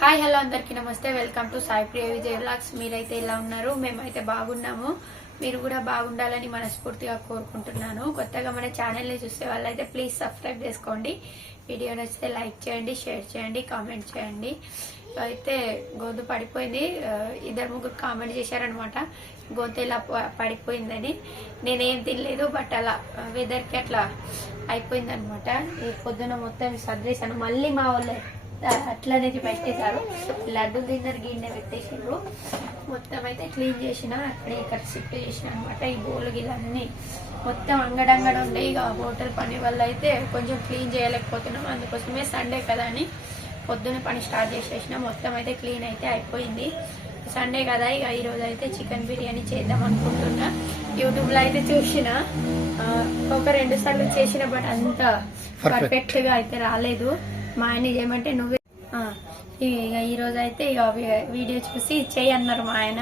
Hi hello అందరికీ నమస్తే. Welcome to Sai Priya Vijay vlogs. మీరైతే ఎలా ఉన్నారు? మేమైతే బాగున్నాము. మీరు కూడా బాగుండాలని మనస్ఫూర్తిగా కోరుకుంటున్నాను. కొత్తగా మన ఛానల్ని చూసే వాళ్ళైతే ప్లీజ్ సబ్స్క్రైబ్ చేసుకోండి. వీడియో నచ్చితే లైక్ చేయండి, షేర్ చేయండి, కామెంట్ చేయండి. అయితే గొంతు పడిపోయింది. ఇద్దరు ముగ్గురు కామెంట్ చేశారనమాట గొంతు ఎలా పడిపోయిందని. నేనేం తినలేదు, బట్ అలా వెదర్కి అట్లా అయిపోయింది అనమాట. ఈ పొద్దున మొత్తం సర్దేశాను. మళ్ళీ మా వాళ్ళే అట్లనే పెట్టేశారు. లడ్డు తిన్నర్ గిన్నె పెట్టేసారు. మొత్తం అయితే క్లీన్ చేసిన, అక్కడే ఇక్కడ షిఫ్ట్ చేసిన అనమాట. ఈ బోలు గిల్లన్నీ మొత్తం అంగడంగడ ఉండే. ఇక హోటల్ పని వల్ల అయితే కొంచెం క్లీన్ చేయలేకపోతున్నాం. అందుకోసమే సండే కదా అని పొద్దున పని స్టార్ట్ చేసేసిన. మొత్తం అయితే క్లీన్ అయితే అయిపోయింది. సండే కదా, ఇక ఈరోజు అయితే చికెన్ బిర్యానీ చేద్దాం అనుకుంటున్నా. యూట్యూబ్లో అయితే చూసిన, ఒక 2 సార్లు చేసిన, బట్ అంత పర్ఫెక్ట్గా అయితే రాలేదు. మా ఆయన చేయమంటే నువ్వే ఇక ఈరోజు అయితే ఇక వీడియో చూసి చేయన్నారు మా ఆయన.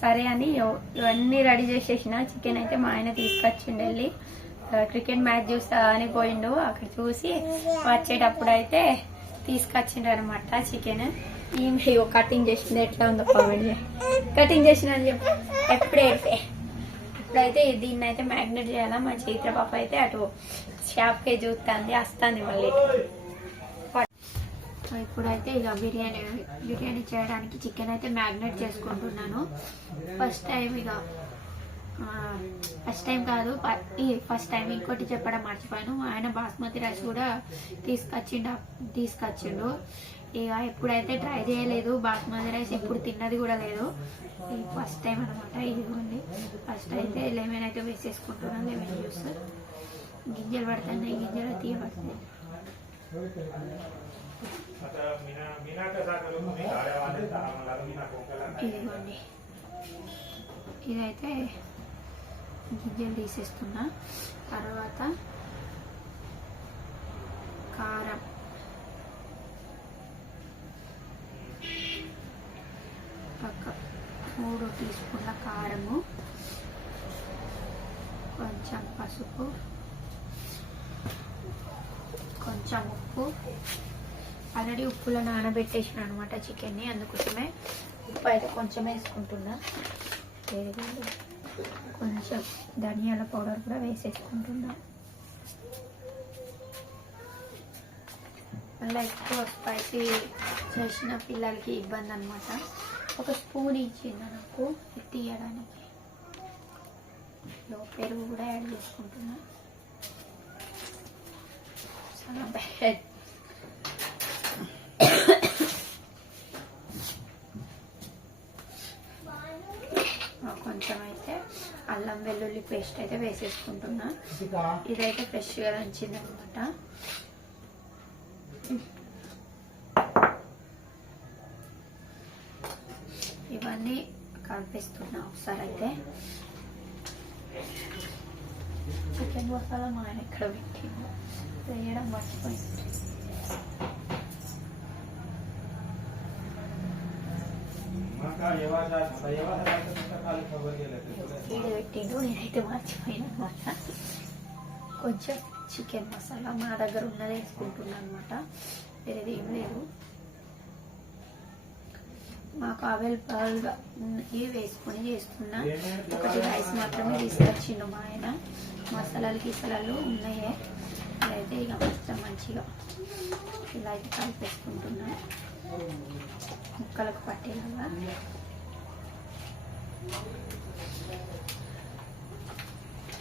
సరే అని ఇవన్నీ రెడీ చేసేసిన. చికెన్ అయితే మా ఆయన తీసుకొచ్చిండు. వెళ్ళి క్రికెట్ మ్యాచ్ చూస్తా అని పోయిండు. అక్కడ చూసి వచ్చేటప్పుడు అయితే తీసుకొచ్చిండ్రు అనమాట చికెన్. ఈమె కటింగ్ చేసింది. ఎట్లా ఉందో కామెంట్ కటింగ్ చేసిన అని చెప్పి ఇప్పుడైతే దీన్ని అయితే మ్యాగ్నేట్ చేయాలా. మా చైత్ర పాప అయితే అటు షాప్కే చూస్తుంది, వస్తుంది మళ్ళీ. ఇప్పుడైతే ఇక బిర్యానీ చేయడానికి చికెన్ అయితే మ్యాగ్నేట్ చేసుకుంటున్నాను. ఫస్ట్ టైం ఇంకోటి చెప్పడం మర్చిపోయాను. ఆయన బాస్మతి రైస్ కూడా తీసుకొచ్చిండు. ఇక ఎప్పుడైతే ట్రై చేయలేదు బాస్మతి రైస్, ఎప్పుడు తిన్నది కూడా లేదు. ఇది ఫస్ట్ టైం అనమాట. ఇది ఉంది. ఫస్ట్ అయితే లెమన్ అయితే వేసేసుకుంటున్నాను. లెమన్ జ్యూస్ గింజలు పడుతున్నాయి, గింజలు తీయబడుతున్నాయి. ఇదిగోండి, ఇదైతే గింజలు తీసేస్తున్నా. తర్వాత కారం, ఒక 3 టీ స్పూన్ల కారము, కొంచెం పసుపు, కొంచెం ఉప్పు. ఆల్రెడీ ఉప్పులో నానబెట్టేసిన అనమాట చికెన్ని, అందుకోసమే ఉప్పు అయితే కొంచెం వేసుకుంటున్నా. కొంచెం ధనియాల పౌడర్ కూడా వేసేసుకుంటున్నా. మళ్ళీ ఎక్కువ స్పైసీ చేసిన పిల్లలకి ఇబ్బంది అనమాట. ఒక స్పూన్ ఇచ్చింది నాకు తీయడానికి. పెరుగు కూడా యాడ్ చేసుకుంటున్నా. చాలా బ్యాడ్. కొంచెం అయితే అల్లం వెల్లుల్లి పేస్ట్ అయితే వేసేసుకుంటున్నా. ఇదైతే ఫ్రెష్గా దంచింది అనమాట. ఇవన్నీ కలిపేస్తున్నా ఒకసారి. అయితే చికెన్ మసాలా మా ఆయన ఎక్కడ పెట్టింది వేయడం మర్చిపోయింది. పెట్టిండు, నేనైతే మర్చిపోయాను అనమాట. కొంచెం చికెన్ మసాలా మా దగ్గర ఉన్నది వేసుకుంటున్నా అనమాట. వేరేది ఏం లేదు. మాకు అవైలబుల్గా ఇవి వేసుకొని చేస్తున్నా. ఒకటి రైస్ మాత్రమే తీసుకొచ్చిండు మా ఆయన. మసాలాలు ఉన్నాయే. ఇదైతే ఇక మొత్తం మంచిగా ఇలా అయితే కలిపేసుకుంటున్నా ముక్కలకు పట్టేలాగా.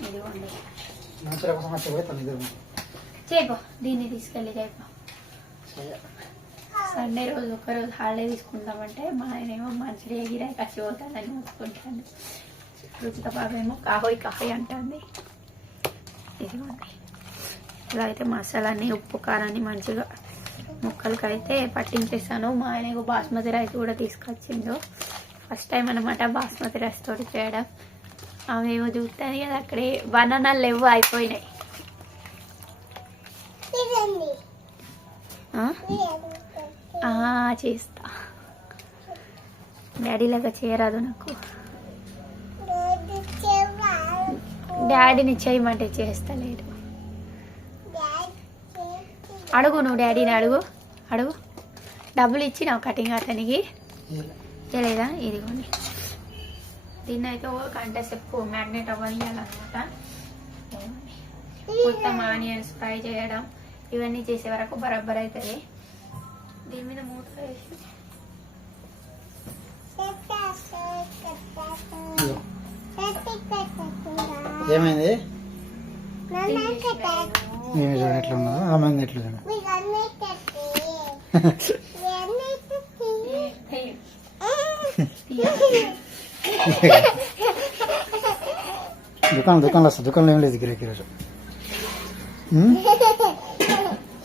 ఇదిగోండి, చేయపో దీన్ని తీసుకెళ్ళి చేయపో. సండే రోజు ఒకరోజు హాలిడే తీసుకుందామంటే మా ఆయన ఏమో మంచిగా గిరాయి కచ్చిపోతానని మొత్తుకుంటాను. రుచిక బాబేమో కాహోయ్ అంటుంది. ఇదిగోండి, ఇలా అయితే మసాలాన్ని ఉప్పు కారాన్ని మంచిగా ముక్కలకి అయితే పట్టించేసాను. మా ఆయనకు బాస్మతి రైస్ కూడా తీసుకొచ్చిండు. ఫస్ట్ టైం అనమాట బాస్మతి రైస్ తోటి చేయడం. ఆమెమో చూస్తాను కదా, అక్కడే బనానాలు లేవు, అయిపోయినాయి. చేస్తా. డాడీలాగా చేయరాదు నాకు. డాడీని చేయమంటే చేస్తలేడు. అడుగు, నువ్వు డాడీని అడుగు. డబ్బులు ఇచ్చినావు కటింగ్ అతనికి లేదా? ఇదిగోండి, దీన్ని అయితే ఒక గంట సేపు మ్యాగ్నెట్ అవ్వాలన్నమాట. మొత్తం ఆనియన్స్ ఫ్రై చేయడం ఇవన్నీ చేసే వరకు బరాబర్ అవుతుంది. దీని మీద మూత వేసి ఏమైంది? ఎట్లా ఉన్నదో ఆమె ఎట్లా దుకాణంలో వస్తా. దుకాణంలో ఏం లేదు గిరాకీ ఈరోజు.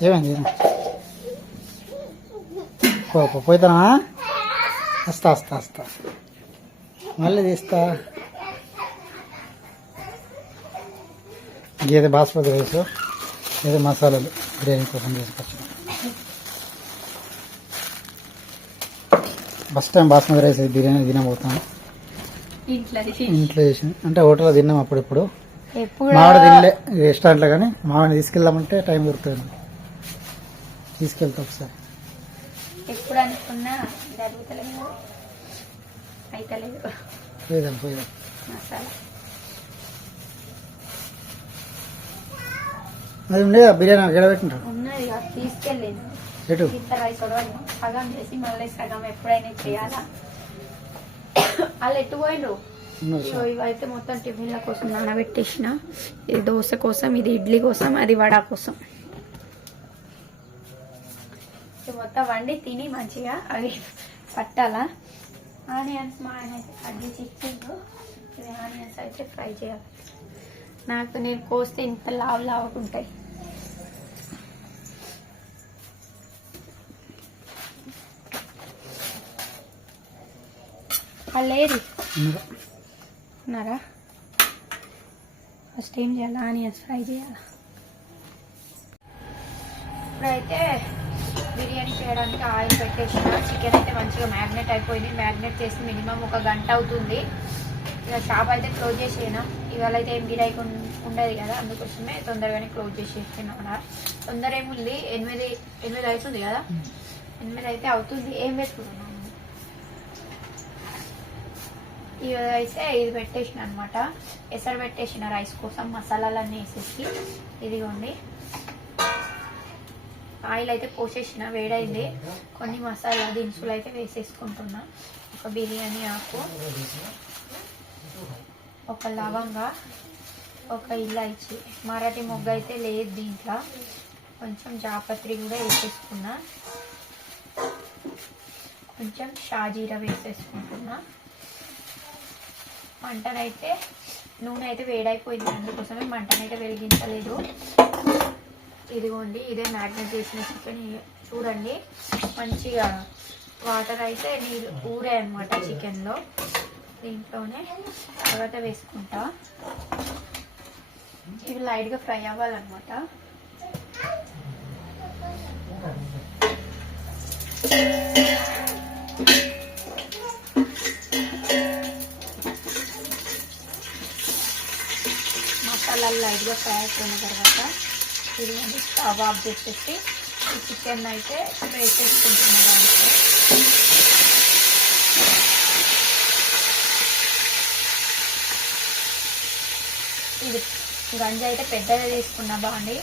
ఏమైంది? పోతానా? వస్తా మళ్ళీ తీస్తా. ఏదో బాస్మతి రైస్, ఏదో మసాలాలు బిర్యానీ కోసం తీసుకొచ్చాను. First time basmati rice biryani తినబోతాను. ఇంట్లో చేసింది అంటే హోటల్లో తిన్నాం అప్పుడెప్పుడు. మామిడి తినలే రెస్టారెంట్లో, కానీ మామిడి తీసుకెళ్దామంటే టైం దొరుకుతుంది. తీసుకెళ్తా ఒకసారి. ఎప్పుడు అనుకున్నా పోయిదాం. అది ఉండేదా బిర్యానీ ఎడబెట్టింటారు? తీసుకెళ్ళలేదు. ఎటు సగం చేసి మళ్ళీ సగం ఎప్పుడైనా చేయాలా? వాళ్ళు ఎట్టు పోయిండ్రు. ఇవైతే మొత్తం టిఫిన్ల కోసం నానబెట్టేసిన. ఇది దోశ కోసం, ఇది ఇడ్లీ కోసం, అది వడ కోసం. మొత్తం వండి తిని మంచిగా అవి పట్టాలా. ఆనియన్స్ మా ఆయన అయితే కట్ చేసి ఇచ్చిండు. ఇది ఆనియన్స్ అయితే ఫ్రై చేయాలి. నేను కోస్తే ఇంత లావుకుంటాయి. లేరు ఉన్నారా? ఫస్ట్ ఏం చేయాలి? ఆనియన్స్ ఫ్రై చేయాలి. ఇప్పుడైతే బిర్యానీ చేయడానికి ఆయిల్ పెట్టేసిన. చికెన్ అయితే మంచిగా మ్యాగ్నెట్ అయిపోయింది. మ్యాగ్నెట్ చేసి మినిమం ఒక గంట అవుతుంది. ఇక షాప్ అయితే క్లోజ్ చేసేనా. ఇవాళ అయితే ఏం గిరాకీ ఉండదు కదా, అందుకోసమే తొందరగానే క్లోజ్ చేసేసినా. తొందర ఏముంది, 8 అవుతుంది కదా, 8 అయితే అవుతుంది. ఏం వేసుకున్నాను ఇదైతే ఇది పెట్టేసిన అనమాట. ఎసరు పెట్టేసిన రైస్ కోసం మసాలాలన్నీ వేసేసి. ఇదిగోండి ఆయిల్ అయితే పోసేసిన, వేడైంది. కొన్ని మసాలా దినుసులు అయితే వేసేసుకుంటున్నా. ఒక బిర్యానీ ఆకు, ఒక లవంగా, ఒక ఇలాచి, మరాఠీ మొగ్గ అయితే లేదు దీంట్లో. కొంచెం జాపత్రి కూడా వేసేసుకున్నా. కొంచెం షాజీరా వేసేసుకుంటున్నా. మంటనైతే నూనె అయితే వేడైపోయింది, అందుకోసమే మంటనైతే వెలిగించలేదు. ఇదిగోండి ఇదే మ్యాగ్నెట్ చేసిన చికెన్. చూడండి మంచిగా వాటర్ అయితే నీళ్ళు ఊరాయి అనమాట చికెన్లో. దీంట్లోనే తర్వాత వేసుకుంటా. ఇవి లైట్గా ఫ్రై అవ్వాలన్నమాట. మసాలాలు లైట్గా ఫ్రై అయిపోయిన తర్వాత బిర్యానీ స్టవ్ ఆఫ్ చేసేసి ఈ చికెన్ అయితే వేసేసుకుంటున్నాను దాంట్లో. ఇది గంజి అయితే పెద్దగా తీసుకున్నా బాగుంది,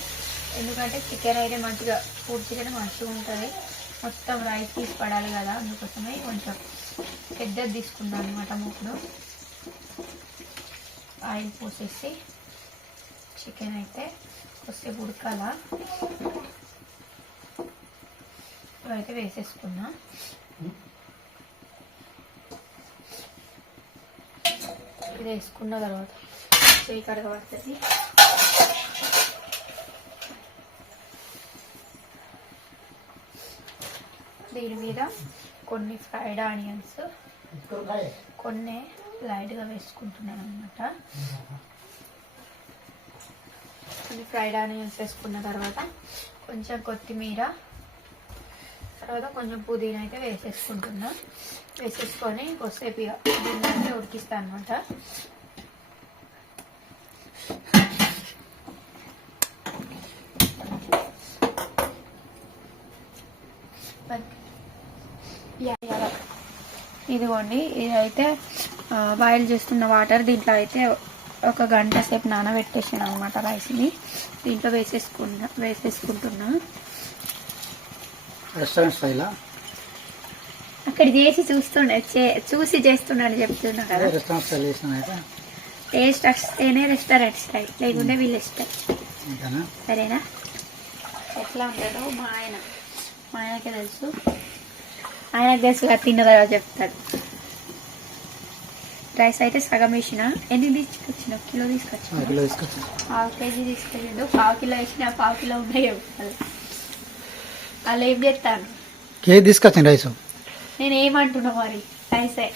ఎందుకంటే చికెన్ అయితే మంచిగా పూర్తి చికెన్ మంచిగా ఉంటుంది. మొత్తం రైస్ తీసి పడాలి కదా, అందుకోసమే కొంచెం పెద్దది తీసుకున్నాను అనమాట. మూకుడు ఆయిల్ పోసేసి చికెన్ అయితే కొద్దిసేపు ఉడకాల ఇవైతే వేసేసుకున్నా. ఇది వేసుకున్న తర్వాత చేయి కడగబడుతుంది. దీని మీద కొన్ని ఫ్రైడ్ ఆనియన్స్ కొన్ని లైట్గా వేసుకుంటున్నాను అనమాట. కొన్ని ఫ్రైడ్ ఆనియన్స్ వేసుకున్న తర్వాత కొంచెం కొత్తిమీర, తర్వాత కొంచెం పుదీనా అయితే వేసేసుకుంటున్నా. వేసేసుకొని కొద్దిసేపు దీన్ని అయితే ఉడికిస్తాను అనమాట. ఇదిగోండి, ఇదైతే బాయిల్ చేస్తున్న వాటర్. దీంట్లో అయితే ఒక గంట సేపు నానబెట్టేసాను అనమాట రైస్ని. దీంట్లో వేసేసుకుంటున్నా. రెస్టారెంట్ స్టైలా? అక్కడ చేసి చూసి చేస్తున్నాను చెప్తున్నా కదా. రెస్టారెంట్ స్టైల్ చేసిన టేస్ట్ వస్తేనే రెస్టారెంట్ స్టైల్, లేకుంటే వీళ్ళు ఇష్టం. సరేనా? ఎట్లా ఉంటాడో మా ఆయనకే తెలుసు. ఆయనకు తెలుసు తిన్నదా చెప్తాడు. రైస్ అయితే సగం వేసిన. ఎన్ని తీసుకొచ్చిన? కిలో తీసుకొచ్చిన. 1/2 kg తీసుకెళ్ళిండు. 1/2 kilo వేసిన, 1/2 kilo ఉన్నాయి. అలా ఏం చేస్తాను? కేజీ తీసుకొచ్చిన రైస్. నేను ఏమంటున్నా మరి? రైసే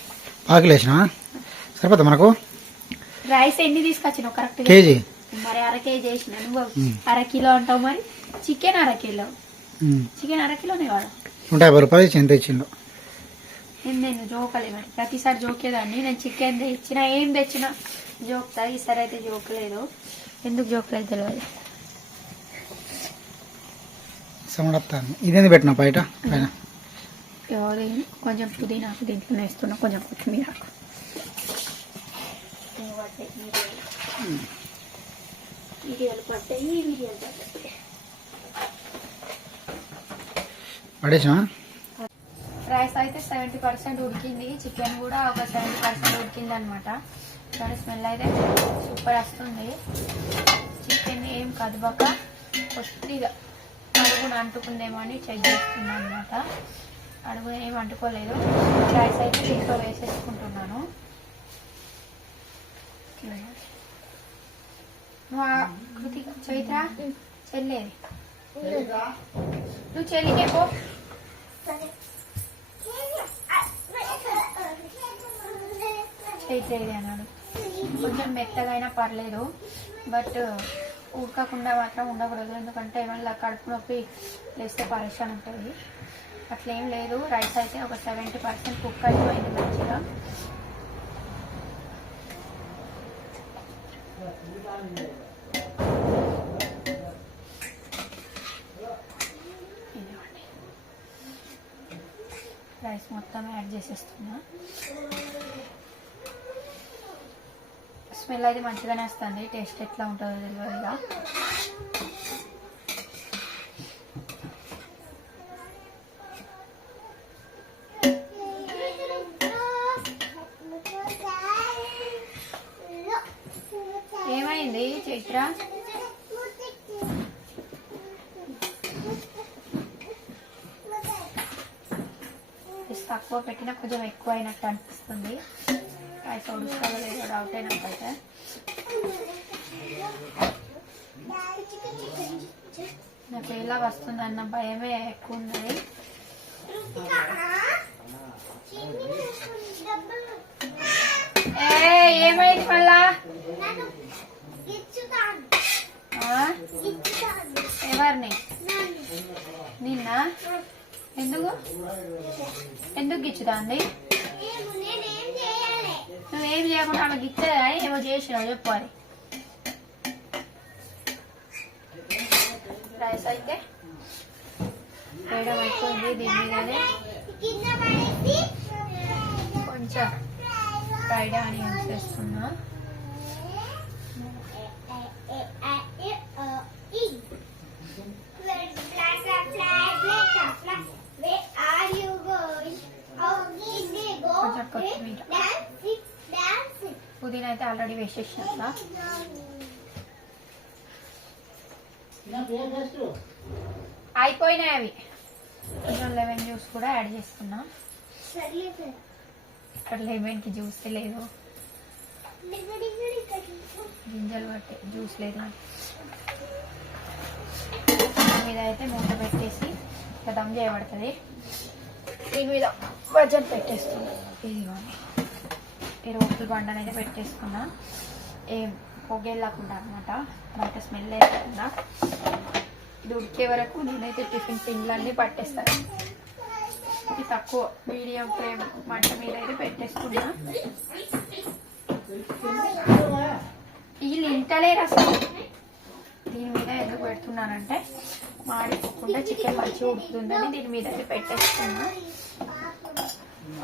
1/2 kilo వేసిన సరిపోతా మనకు. రైస్ ఎన్ని తీసుకొచ్చినావు కరెక్ట్? కేజీ. మరి 1/2 kg వేసిన. నువ్వు 1/2 kilo అంటావు. మరి చికెన్ 1/2 kilo. చికెన్ 1/2 kiloనే వాడు. 150 రూపాయలు ఎంత ఇచ్చిండు? నేను జోకలే. మరి ప్రతిసారి జోకేదాన్ని. నేను చికెన్ తెచ్చినా, ఏం తెచ్చినా జోక్తా. ఈసారి అయితే జోకలేదు. ఎందుకు జోకలేదు తెలియదు. ఇదేంది పెట్టినా బయట పైన? కొంచెం పుదీనాకు దీంట్లోనే వేస్తున్నా, కొంచెం కొత్తిమీర పడేసా. రైస్ అయితే 70% ఉడికింది. చికెన్ కూడా ఒక 70% ఉడికింది అనమాట. దాని స్మెల్ అయితే సూపర్ వస్తుంది. చికెన్ ఏం కదబక కొద్దిగా అడుగును అంటుకుందేమో అని చెక్ చేస్తున్నాను అనమాట. అడుగు ఏం అంటుకోలేదు. రైస్ అయితే దీంట్లో వేసేసుకుంటున్నాను. కృతిక, చైత్ర చెల్లేది, నువ్వు చెల్లికే పో. చైత్ర ఇది అన్నాడు. కొంచెం మెత్తగా అయినా పర్లేదు, బట్ ఉడకకుండా మాత్రం ఉండకూడదు. ఎందుకంటే మళ్ళీ కడుపు నొప్పి లేస్తే పరేషాన్ ఉంటుంది. అట్లేం లేదు. రైస్ అయితే ఒక 70% కుక్ అయిపోయింది మంచిగా. రైస్ మొత్తం యాడ్ చేసేస్తున్నా. స్మెల్ అయితే మంచిగానే వస్తుంది. టేస్ట్ ఎట్లా ఉంటుందో తెలియదుగా. ఏమైంది చైత్ర? తక్కువ పెట్టినా కొంచెం ఎక్కువ అయినట్టు అనిపిస్తుంది. రైస్ ఉడుస్తుందో లేదో డౌట్ అయినట్టయితే. నాకు ఎలా వస్తుందన్న భయమే ఎక్కువ ఉన్నది. ఏమైంది మళ్ళా? ఎవరిని? నిన్న? ఎందుకు గిచ్చుతాంది? నువ్వేం చేయకుండా ఆమె గిచ్చదా? ఏమో చేసినావు చెప్పాలి. రైస్ అయితే వేయడం అయిపోయింది. దీని మీదనే కొంచెం ఫ్రైడ్ ఆనియన్స్ వేస్తున్నా. కొంచెం కొత్తిమీర, పుదీనా అయితే ఆల్రెడీ వేసేసిన. అయిపోయినాయి అవి. కొంచెం లెమన్ జ్యూస్ కూడా యాడ్ చేస్తున్నా. ఇక్కడ లెమన్కి జ్యూస్ లేదు, గింజలు పట్టే జ్యూస్ లేదు. మీద అయితే మూత పెట్టేసి దమ్ చేయబడుతుంది. దీని మీద వజన్ పెట్టేస్తున్నా. ఇదిగోండి, ఈ రోట్లు బండని అయితే పెట్టేసుకున్నా. ఏం పొగేళ్ళకుండా అనమాట, బయట స్మెల్ లేకుండా. ఇది ఉడికే వరకు నేనైతే టిఫిన్ పిండ్లన్నీ పట్టేస్తాను. ఇది తక్కువ మీడియం ఫ్లేమ్ మంట మీద అయితే పెట్టేసుకున్నా. వీళ్ళు ఇంటలేరు అసలు. దీని మీద ఎందుకు పెడుతున్నానంటే మాడిపోకుండా చికెన్ మంచిగా ఉడుకుతుందని దీని మీద అయితే పెట్టేసుకున్నా.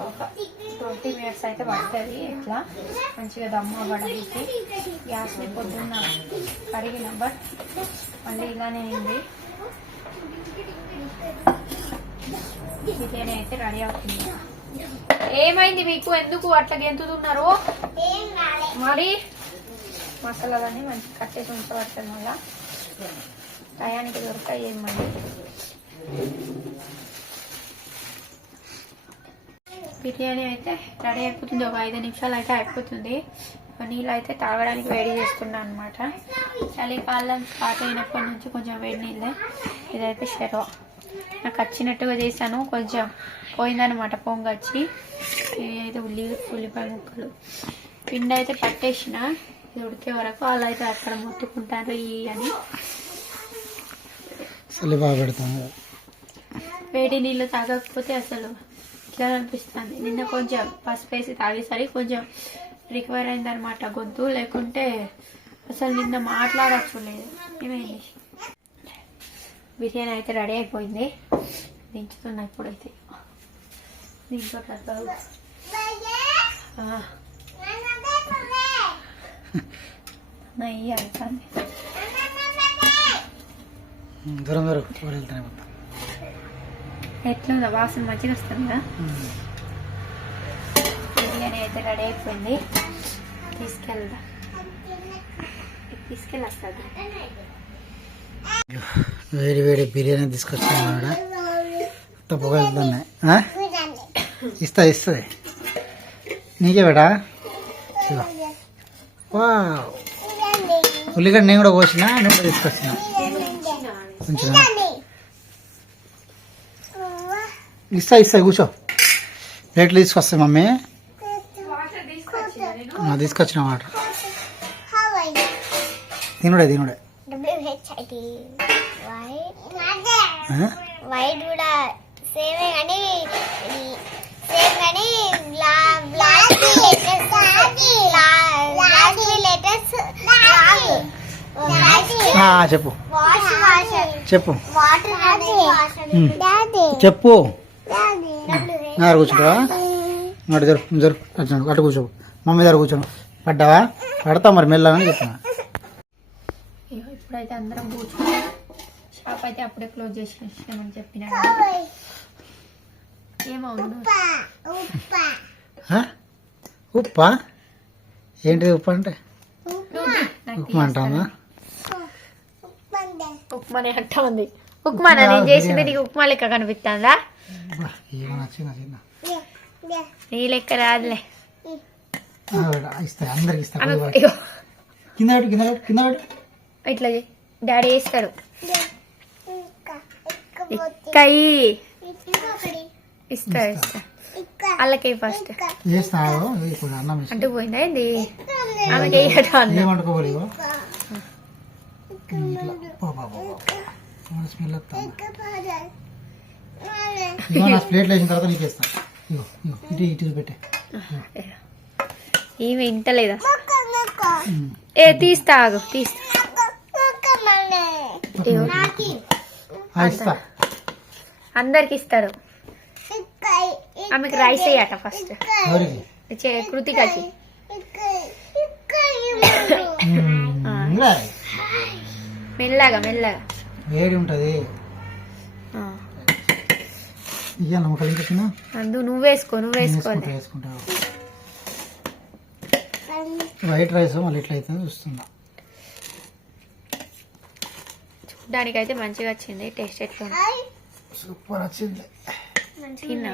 ఒక 20 minutes అయితే పడుతుంది. ఇట్లా మంచిగా దమ్ము అవ్వడానికి. గ్యాస్ని పొద్దున్న కడిగిన బట్ మళ్ళీ ఇలానే అయింది. బిర్యానీ అయితే రెడీ అవుతుంది. ఏమైంది మీకు? ఎందుకు అట్లా గెంతుతున్నారు? మరి మసాలాలన్నీ మంచిగా కట్టేసి ఉంచబడుతుంది. మళ్ళీ టయానికి దొరకాయి మళ్ళీ. బిర్యానీ అయితే రెడీ అయిపోతుంది. ఒక 5 నిమిషాలు అయితే అయిపోతుంది. నీళ్ళు అయితే తాగడానికి వేడి చేస్తున్నాను అనమాట. చలికాలం స్టార్ట్ అయినప్పటి నుంచి కొంచెం వేడి నీళ్ళే. ఇదైతే షెరవ నాకు వచ్చినట్టుగా చేశాను. కొంచెం పోయిందనమాట పొంగొచ్చి. ఇదైతే ఉల్లిపాయ ముక్కలు పిండి అయితే పట్టేసిన. ఇది ఉడికే వరకు వాళ్ళు అయితే అక్కడ మొత్తుకుంటారు అని వేడి నీళ్ళు తాగకపోతే అసలు ఇట్లా అనిపిస్తుంది. నిన్న కొంచెం పసుపు వేసి తాగేసరికి కొంచెం రికవర్ అయిందనమాట గొంతు. లేకుంటే అసలు నిన్న మాట్లాడలేదు. ఏమైంది? బిర్యానీ అయితే రెడీ అయిపోయింది. దించుతున్నా ఇప్పుడైతే. దీంట్లో నెయ్యి అవుతుంది. ఎట్లుందా? వాసన మంచిగా వస్తుందా? బిర్యానీ అయితే రెడీ అయిపోయింది. తీసుకెళ్ళొస్తుంది. వేడి వేడి బిర్యానీ తీసుకొచ్చాను. పొగలుతున్నాయి. ఇస్తుంది నీకే బేటా. ఉల్లిగడ్డ నేను కూడా కోసిన, నేను కూడా తీసుకొచ్చిన. కొంచెం ఇస్తా కూర్చో. ప్లేట్లు తీసుకొస్తాయి మమ్మీ. తీసుకొచ్చిన వాటర్. తినుడే వైట్ కూడా సేమే కానీ చెప్పు కూర్చుంటావా? అటు కూర్చో. మమ్మీ దగ్గర కూర్చోను. పడ్డావా? పడతా మరి మెల్లగా చెప్తున్నా. ఇప్పుడైతే అందరం కూర్చొని షాప్ అయితే అప్పుడే క్లోజ్ చేసేసామని చెప్పిన. ఏమవును? ఉప్పా? ఏంటిది ఉప్పు అంటే? ఉప్మా అంటామా? ఉప్మానే అంటా ఉంది. ఉప్మానా నేను చేసింది? నీకు ఉప్మా లెక్క కనిపిస్తుందా? నీ లెక్క రాదులే. ఇట్లా డాడీ వేస్తాడు. ఇస్తా వాళ్ళకి ఫస్ట్ అంటూ పోయిందా ఏంది? ఆమెకి ఈమె ఇంటలేదా? తీస్తా అందరికి ఇస్తాడు. ఆమెకి రైస్ అయ్యాట ఫస్ట్. కృతికకి మెల్లగా వేడి ఉంటది. అందు నువ్వేసుకోవాలి. వైట్ రైస్ మళ్ళీ ఇట్లా అయితే చూస్తున్నా. చూడ్డానికైతే మంచిగా వచ్చింది. టేస్ట్ ఎట్లా? సూపర్ వచ్చింది. తిన్నా?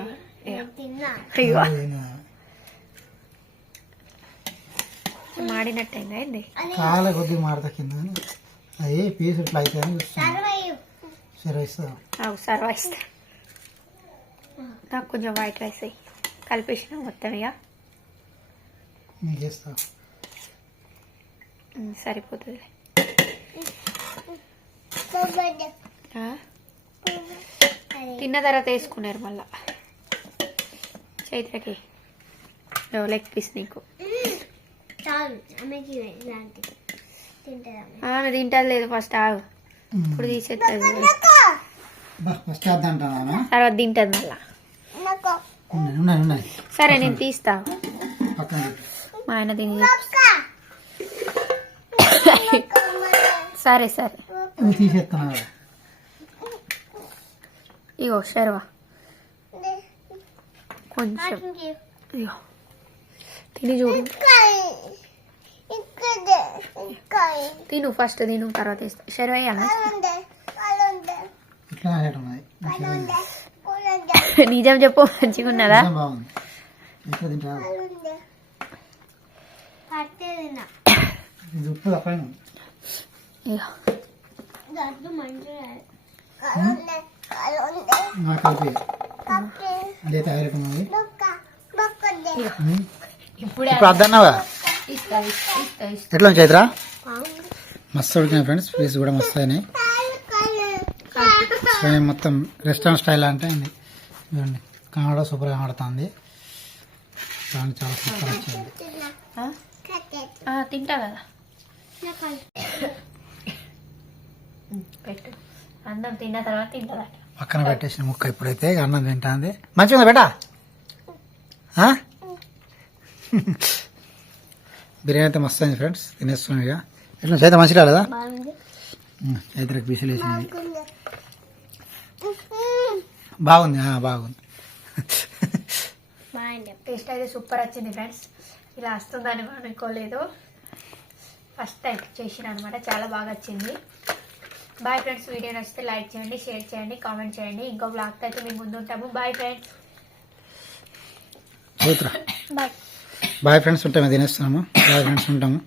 మాడినట్టయిందా ఏంది? చాలా కొద్దిగా మాడతా కింద. అయ్యే పీస్ ఇట్లా అయితే సర్వైస్తా. నాకు కొంచెం వైట్ రైస్ అయ్యి కలిపేసిన మొత్తం. ఇక సరిపోతుంది. తిన్న తర్వాత వేసుకున్నారు మళ్ళా. చైత్రకి లెగ్ పీస్ నీకు. ఆమె తింటది లేదు. ఫస్ట్ ఆగు, ఇప్పుడు తీసేస్తుంది. తర్వాత తింటది మళ్ళా. ఉన్నాయి ఉన్నాయి సరే నేను తీస్తా. పక్కన పెట్టు. మా ఆయన తిని సరే సరే ఇవి తీసేస్తున్నా. ఇగో షర్వా కొంచెం ఇగో తిని చూడు. తిను ఫస్ట్ తిను తర్వాత ఇస్తా. షర్వా వేయాలా? ఇట్లా ఉన్నాయి. నిజం చెప్పు మంచిగా ఉన్నదా? బాగుంది. ఎట్లా తింటా? ఇది ఉప్పు తప్ప ఇగో కలిపి అదే తయారకున్నది. ఇప్పుడే ఇప్పుడు అద్దన్నావా? ఇస్తా ఇస్తా ఇస్తా ఇస్తా. ఎట్లా ఉంది చైత్ర? మస్తు ఉడికినాయి ఫ్రెండ్స్. పీస్ కూడా మస్తు అయినాయి. సేమ్ మొత్తం రెస్టారెంట్ స్టైల్ అంటే ఇది చూడండి. కన్నడ సూపర్గా కనబడుతుంది. చాలా చాలా సూపర్ వచ్చింది. తింటా కదా పెట్టు. అన్నం తిన్న తర్వాత తింటా. పక్కన పెట్టేసిన ముక్క ఇప్పుడైతే అన్నం తింటుంది. మంచిగా బేటా బిర్యానీ అయితే మస్తు అయింది ఫ్రెండ్స్. తినేస్తున్నాం ఇక. ఎట్లా చైత మంచిగా రాలేదా? చైత్రకు పీసులు వేసినది బాగుంది. బాగుంది. టేస్ట్ అయితే సూపర్ వచ్చింది ఫ్రెండ్స్. ఇలా వస్తుందని అనుకోలేదు. ఫస్ట్ టైం చేసిన అనమాట. చాలా బాగా వచ్చింది. Bye friends. వీడియో నచ్చితే లైక్ చేయండి, షేర్ చేయండి, కామెంట్ చేయండి. ఇంకో బ్లాగ్తో అయితే మేము ముందు ఉంటాము. Bye friends. Bye friends. ఉంటాము తినేస్తున్నాము. బాయ్ ఫ్రెండ్స్ ఉంటాము.